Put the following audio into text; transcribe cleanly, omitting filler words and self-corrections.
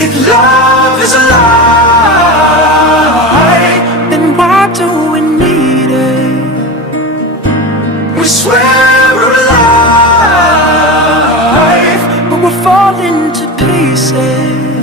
If love is a lie, then why do we need it? We swear we're alive, but we're falling to pieces.